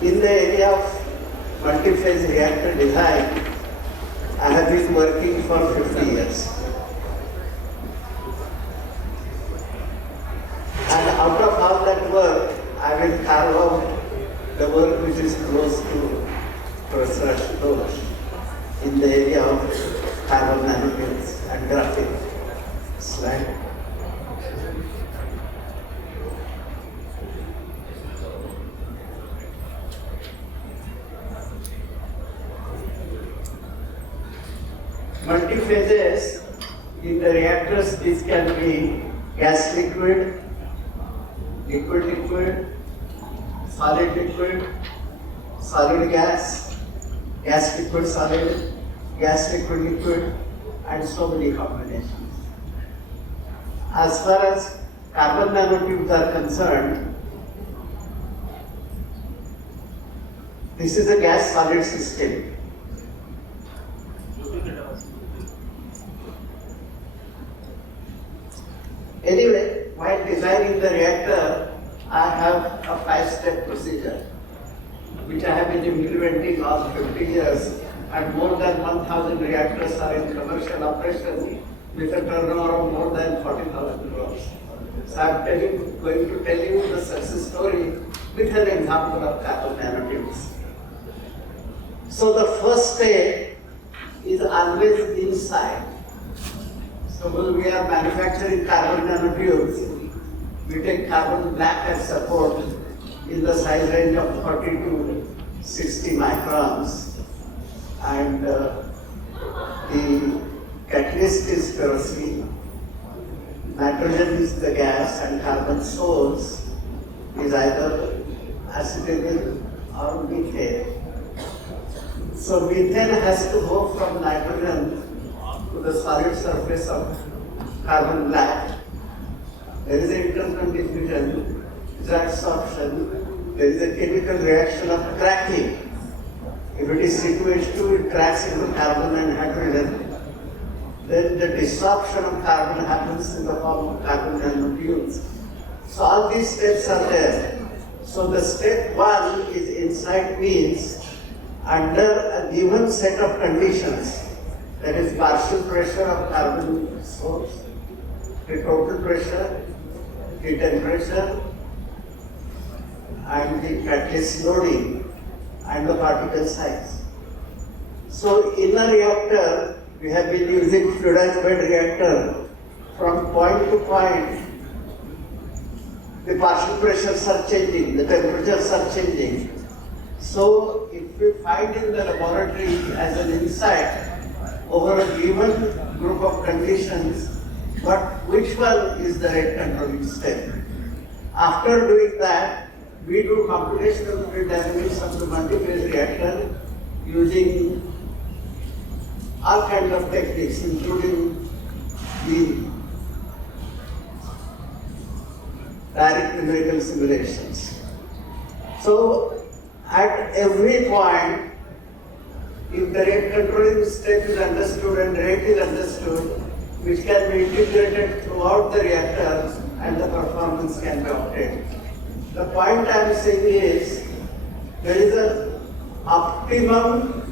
In the area of multi-phase reactor design, I have been working for 50 years. And out of all that work, I will carve out the work which is close to Professor Joshi in the area of carbon nanotubes and graphene. Slide. Multi-phases in the reactors, this can be gas liquid, liquid liquid, solid gas, gas liquid solid, gas liquid liquid, and so many combinations. As far as carbon nanotubes are concerned, this is a gas solid system. Anyway, while designing the reactor, I have a 5-step procedure which I have been implementing last 50 years, and more than 1,000 reactors are in commercial operation with a turnover of more than 40,000 crores. So I am going to tell you the success story with an example of carbon nanotubes. So the first step is always inside. So when we are manufacturing carbon nanotubes, we take carbon black as support in the size range of 40 to 60 microns, and the catalyst is kerosene, nitrogen is the gas, and carbon source is either acetylene or methane. So methane has to go from nitrogen to the solid surface of carbon black. There is an internal diffusion, resorption, there is a chemical reaction of cracking. If it is C2H2, it cracks into carbon and hydrogen. Then the desorption of carbon happens in the form of carbon nanotubes. So all these steps are there. So the step 1 is inside, means under a given set of conditions, that is partial pressure of carbon source, the total pressure, the temperature, and the catalyst loading, and the particle size. So in a reactor, we have been using fluidized bed reactor. From point to point, the partial pressures are changing, the temperatures are changing. So if we find in the laboratory as an insight over a given group of conditions, which one is the right controlling step? After doing that, we do computational fluid dynamics of the multi-phase reactor using all kinds of techniques, including the direct numerical simulations. So at every point, if the rate controlling step is understood and rate is understood, which can be integrated throughout the reactor and the performance can be obtained. The point I am saying is, there is an optimum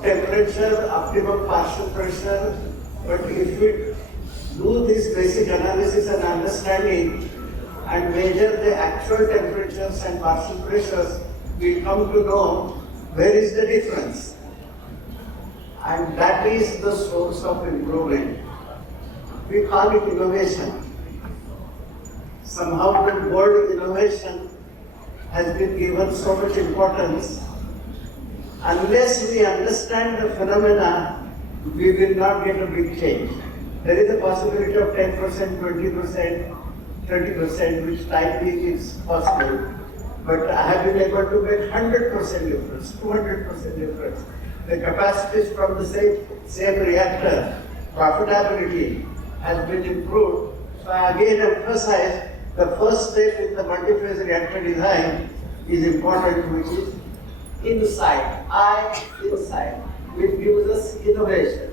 temperature, optimum partial pressure, but if we do this basic analysis and understanding and measure the actual temperatures and partial pressures, we come to know where is the difference. And that is the source of improvement. We call it innovation. Somehow the word innovation has been given so much importance. Unless we understand the phenomena, we will not get a big change. There is a possibility of 10%, 20%, 30%, which type being is possible. But I have been able to make 100% difference, 200% difference. The capacities from the same reactor, profitability has been improved. So I again emphasize the first step in the multi-phase reactor design is important, which is inside, inside, which gives us innovation.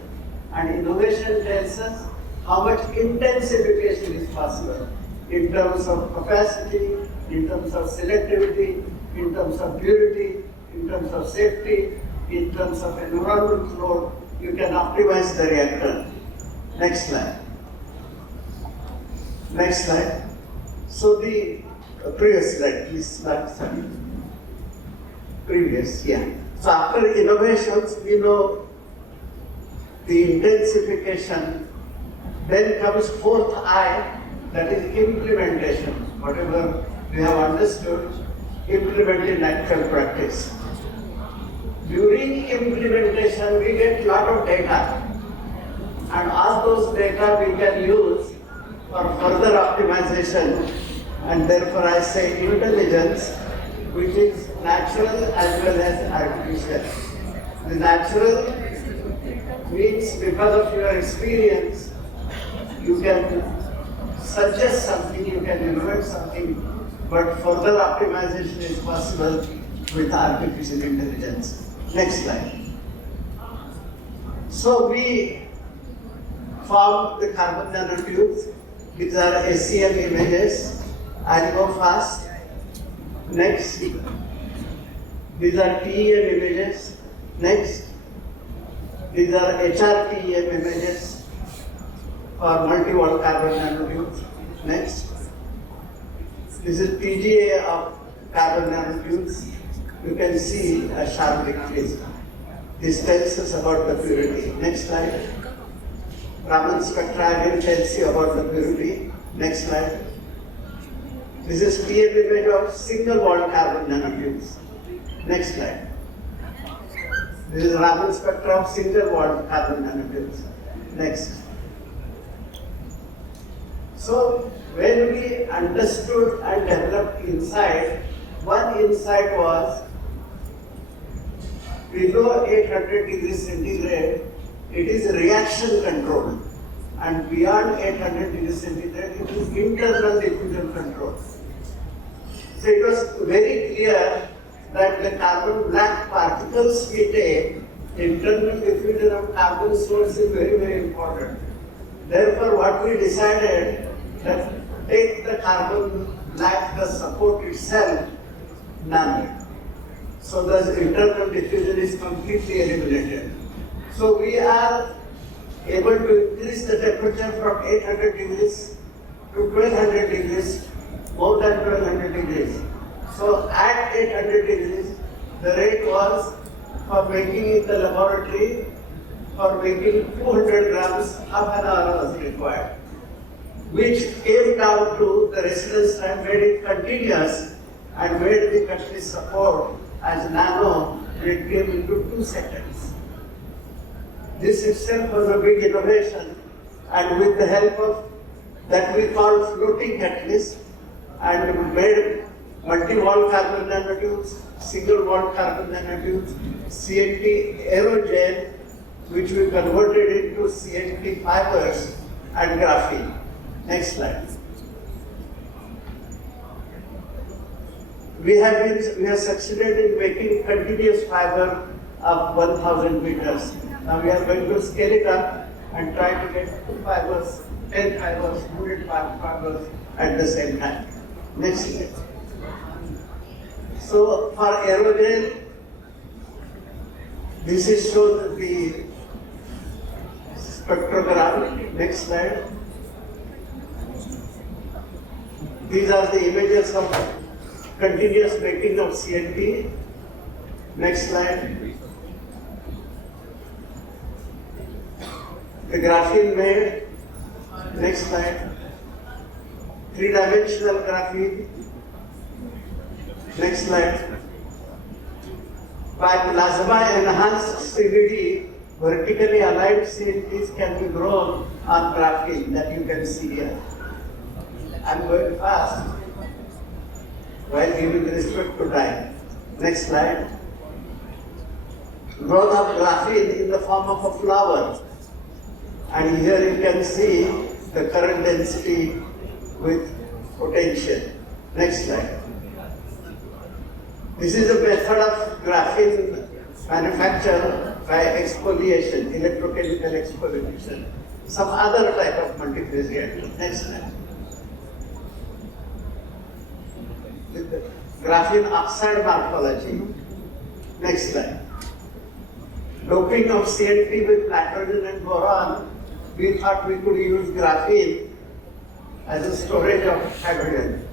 And innovation tells us how much intensification is possible in terms of capacity, in terms of selectivity, in terms terms of purity, in terms of safety, in terms of environmental load, you can optimize the reactor. Next slide. Next slide. So the previous slide, please slide. Previous, yeah. So after innovations, we know the intensification. Then comes fourth I, that is implementation. Whatever we have understood, implement in actual practice. During implementation, we get lot of data, and all those data we can use for further optimization, and therefore I say intelligence, which is natural as well as artificial. The natural means because of your experience, you can suggest something, you can invent something, but further optimization is possible with artificial intelligence. Next slide. So we formed the carbon nanotubes. These are ACM images. I'll go fast. Next. These are TEM images. Next. These are HRTEM images for multi-wall carbon nanotubes. Next. This is PGA of carbon nanotubes. You can see a sharp decrease. This tells us about the purity. Next slide. Raman spectra again tells you about the purity. Next slide. This is TM image of single-wall carbon nanotubes. Next slide. This is Raman spectra of single-wall carbon nanotubes. Next. So when we understood and developed insight, one insight was below 800 degrees centigrade, it is reaction control, and beyond 800 degrees centigrade, it is internal diffusion control. So it was very clear that the carbon black particles we take, internal diffusion of carbon source is very, very important. Therefore, what we decided that take the carbon black, the support itself, none. So the internal diffusion is completely eliminated. So we are able to increase the temperature from 800 degrees to 1200 degrees, more than 1200 degrees. So at 800 degrees, the rate was for making in the laboratory, for making 200 grams, half an hour was required, which came down to the residence time, made it continuous and made the country support as nano, it came into 2 seconds. This itself was a big innovation, and with the help of that we call floating catalyst, and we made multi-wall carbon nanotubes, single-wall carbon nanotubes, CNT aerogel, which we converted into CNT fibers and graphene. Next slide. We have succeeded in making continuous fiber of 1000 meters. Now we are going to scale it up and try to get 2 fibers, 10 fibers, 100 fibers at the same time. Next slide. So for aerogel, this is shown the spectrogram. Next slide. These are the images of continuous making of CNT. Next slide. The graphene made. Next slide. 3-dimensional graphene. Next slide. By plasma enhanced CVD, vertically aligned CNTs can be grown on graphene that you can see here. I'm going fast while giving respect to time. Next slide. Growth of graphene in the form of a flower. And here you can see the current density with potential. Next slide. This is a method of graphene manufacture by exfoliation, electrochemical exfoliation. Some other type of multiphase reactor. Next slide. graphene oxide morphology. Next slide. Doping of CNT with nitrogen and boron, we thought we could use graphene as a storage of hydrogen.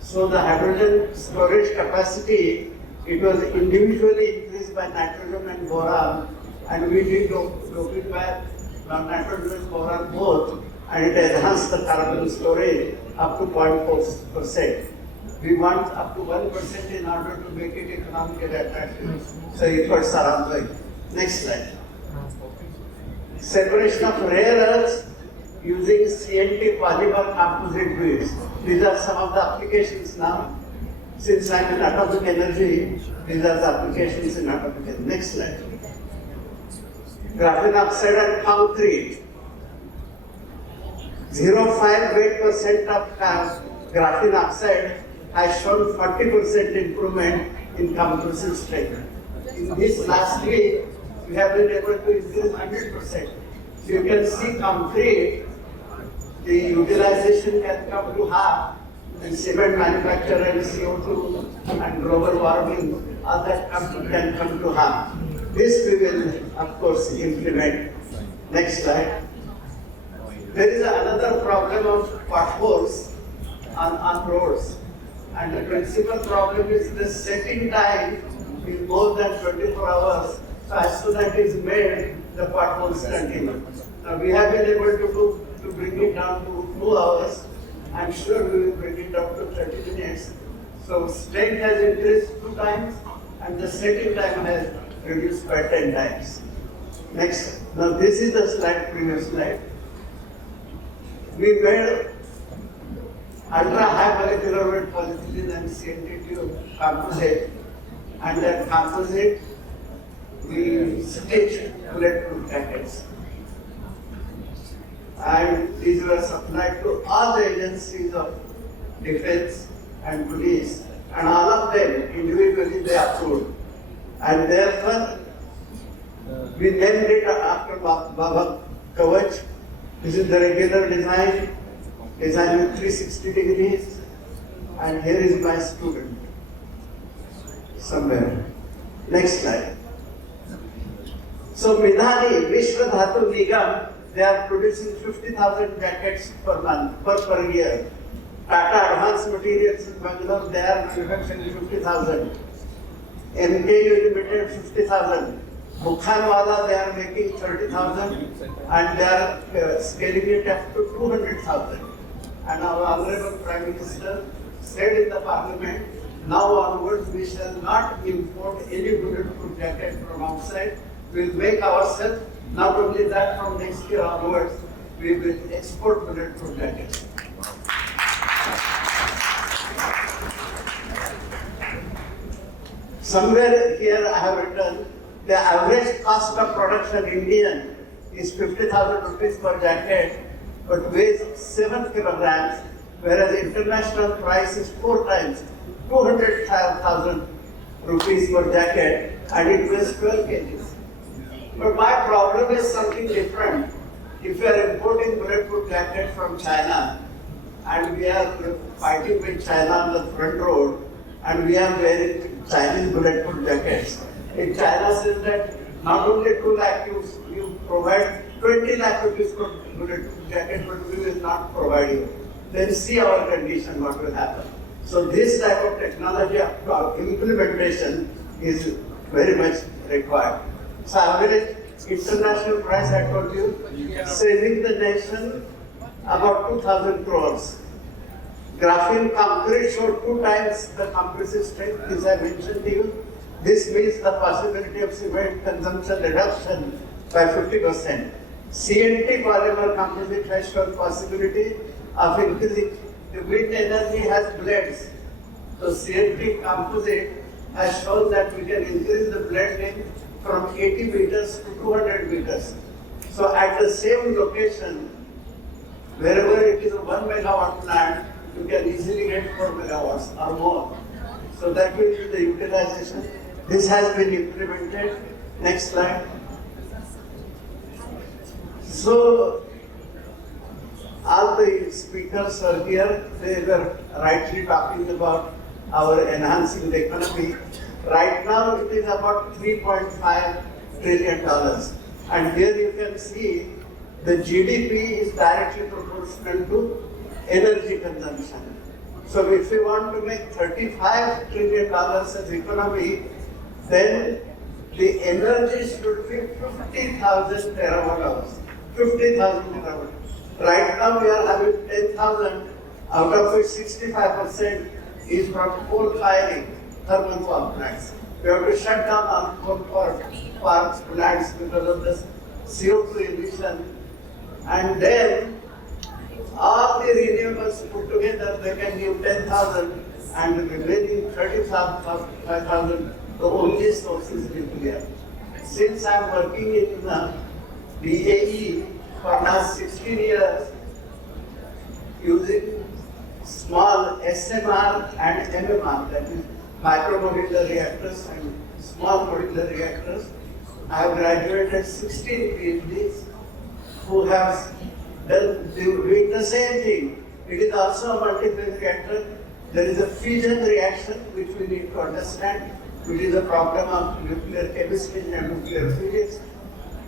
So the hydrogen storage capacity, it was individually increased by nitrogen and boron, and we did doping by nitrogen and boron both, and it enhanced the carbon storage up to 0.4%. We want up to 1% in order to make it economically attractive. So efforts are ongoing. Next slide. Separation of rare earths using CNT polymer composite beads. These are some of the applications now. Since I'm in atomic energy, these are the applications in atomic energy. Next slide. Graphene oxide and concrete. 0.5 weight % of graphene oxide has shown 40% improvement in compression strength. In this last week, we have been able to increase 100%. So you can see concrete, the utilization can come to half, and cement manufacture and CO2 and global warming, all that can come to half. This we will, of course, implement. Next slide. There is another problem of potholes on roads. And the principal problem is the setting time is more than 24 hours. So as soon as it is made, the potholes continue. Now we have been able to bring it down to 2 hours. I'm sure we will bring it down to 30 minutes. So strength has increased 2 times and the setting time has reduced by 10 times. Next. Now this is the slide, previous slide. We made ultra high molecular weight polyethylene and CNT tube composite, and that composite we stitched bulletproof jackets. And these were supplied to all the agencies of defense and police, and all of them individually they approved. And therefore, we named it after Baba Kavach. This is the regular design with 360 degrees, and here is my student somewhere. Next slide. So Midhani, Vishwa Dhatu Nigam, they are producing 50,000 jackets per month, per year. Tata Advanced Materials in Bangalore, they are manufacturing 50,000. MKU Limited 50,000. Bukhanwala, they are making 30,000, and they are scaling it up to 200,000. And our Honorable Prime Minister said in the Parliament, now onwards we shall not import any bulletproof jacket from outside. We will make ourselves. Not only that, from next year onwards, we will export bulletproof jackets. Somewhere here I have written, the average cost of production Indian is 50,000 rupees per jacket, but weighs 7 kilograms, whereas international price is 4 times, 200,000 rupees per jacket, and it weighs 12 kgs. But my problem is something different. If we are importing bulletproof jacket from China, and we are fighting with China on the front road, and we are wearing Chinese bulletproof jackets, if China says that not only 2 lakh you provide 20 lakh rupees for bulletproof jacket, but we will not provide you, then see our condition, what will happen. So this type of technology implementation is very much required. So average international price, I told you, saving the nation about 2,000 crores. Graphene concrete showed 2 times the compressive strength, as I mentioned to you. This means the possibility of cement consumption reduction by 50%. CNT polymer composite has shown possibility of increasing. The wind energy has blades. So CNT composite has shown that we can increase the blade length from 80 meters to 200 meters. So at the same location, wherever it is a 1 megawatt plant, you can easily get 4 megawatts or more. So that will be the utilization. This has been implemented. Next slide. So all the speakers are here. They were rightly talking about our enhancing the economy. Right now it is about $3.5 trillion. And here you can see the GDP is directly proportional to energy consumption. So if we want to make $35 trillion as economy, then the energy should be 50,000 terawatt hours. 50,000 terawatt. Right now we are having 10,000, out of which 65% is from coal firing, thermal power plants. We have to shut down our coal power plants because of this CO2 emission. And then all the renewables put together, they can give 10,000 and the remaining 35,000, the only source is nuclear. Since I am working in the DAE for now 16 years, using small SMR and MMR, that is micro modular reactors and small modular reactors, I have graduated 16 PhDs who have doing the same thing. It is also a multi-phase reactor. There is a fusion reaction which we need to understand, which is a problem of nuclear chemistry and nuclear physics.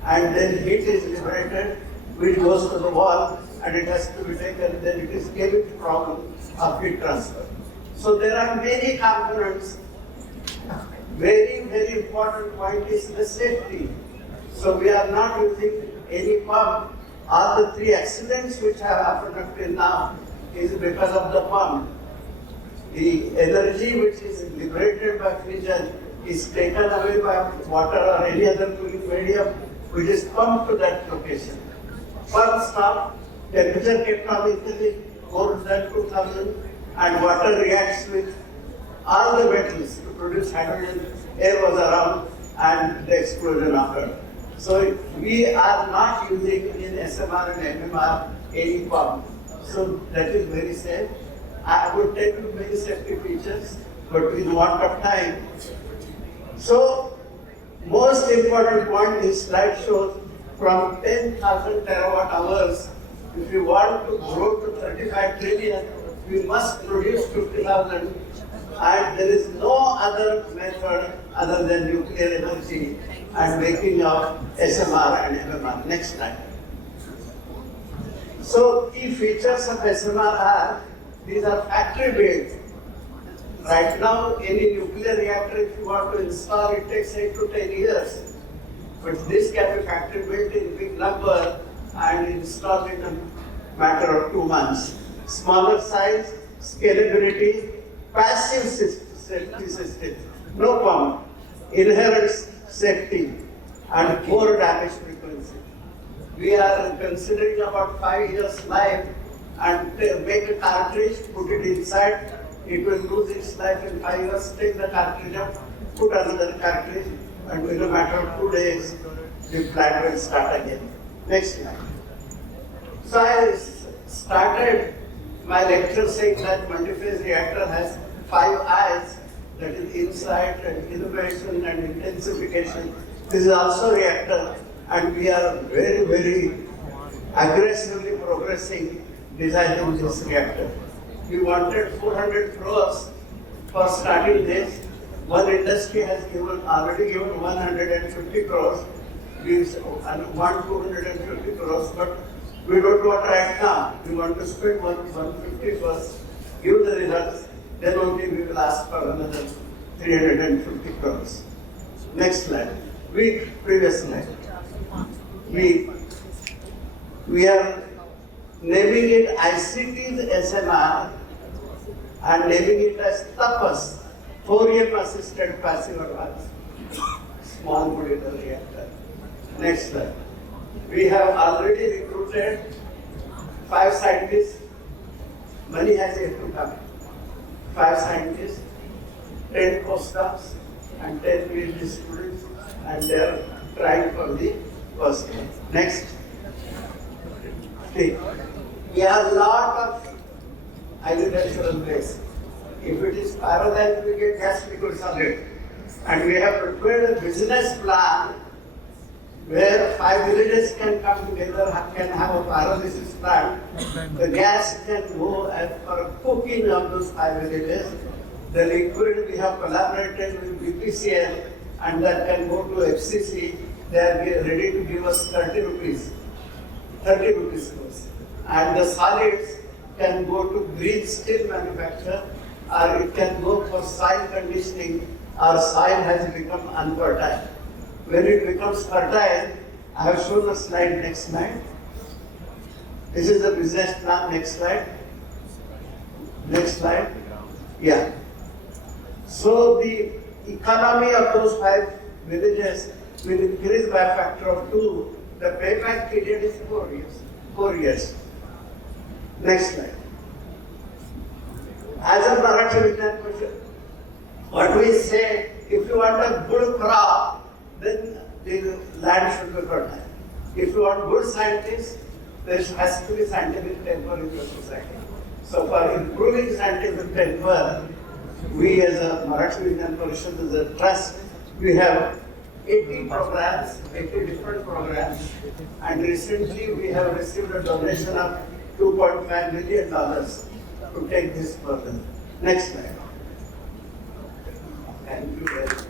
And then heat is liberated, which goes to the wall and it has to be taken, then it is given problem of heat transfer. So there are many components. Very, very important point is the safety. So we are not using any pump. All the 3 accidents which have happened up till now is because of the pump. The energy which is liberated by fission is taken away by water or any other cooling medium, which is pumped to that location. Pump stop, temperature kept on increasing more than 2000, and water reacts with all the metals to produce hydrogen. Air was around and the explosion occurred. So we are not using in SMR and MMR any pump. So that is very safe. I would tell you many safety features, but with want of time. So most important point, this slide shows from 10,000 terawatt hours, if we want to grow to 35 trillion, we must produce 50,000, and there is no other method other than nuclear energy and making of SMR and MMR. Next slide. So key features of SMR are, these are factory built. Right now, any nuclear reactor, if you want to install, it takes 8 to 10 years. But this can be factory built in big number and installed in a matter of 2 months. Smaller size, scalability, passive safety system, no pump, inherent safety, and poor damage frequency. We are considering about 5 years life and make a cartridge, put it inside, it will lose its life in 5 years, take the cartridge out, put another cartridge, and in a matter of 2 days, the plant will start again. Next slide. So I started my lecture saying that multi-phase reactor has 5 I's, that is insight and innovation and intensification. This is also reactor, and we are very, very aggressively progressing designing this reactor. We wanted 400 crores for starting this. One industry has already given 150 crores. We want 250 crores, but we don't want right now. We want to spend 150 first, give the results, then only we will ask for another 350 crores. Next slide. Previous slide. We are naming it ICT's SMR and naming it as TAPAS, thorium assisted passive advance, small modular reactor. Next slide. We have already recruited 5 scientists. Money has yet to come. 5 scientists, 10 postdocs, and 10 PhD students, and they are trying for the first one. Next. See, we have a lot of agricultural waste. If it is pyrolyzed, we get gas liquid solid. And we have prepared a business plan where 5 villages can come together, can have a pyrolysis plant. The gas can go as for cooking of those 5 villages, The liquid we have collaborated with BPCL and that can go to FCC. They are ready to give us 30 rupees. 30 rupees course. And the solids can go to green steel manufacture, or it can go for soil conditioning. Our soil has become unfertile. When it becomes fertile, I have shown a slide, next slide. This is the business plan, next slide. Next slide. Yeah. So the economy of those 5 villages will increase by a factor of 2. The payback period is 4 years. 4 years. Next slide. As a Marathi Vigyan question, what we say, if you want a good crop, then the land should be fertile. If you want good scientists, there has to be scientific temper in your society. So for improving scientific temper, we as a Marathi Vigyan Parishad, as a trust, we have 80 programs, 80 different programs, and recently we have received a donation of $2.5 million to take this further. Next slide. Thank you very much.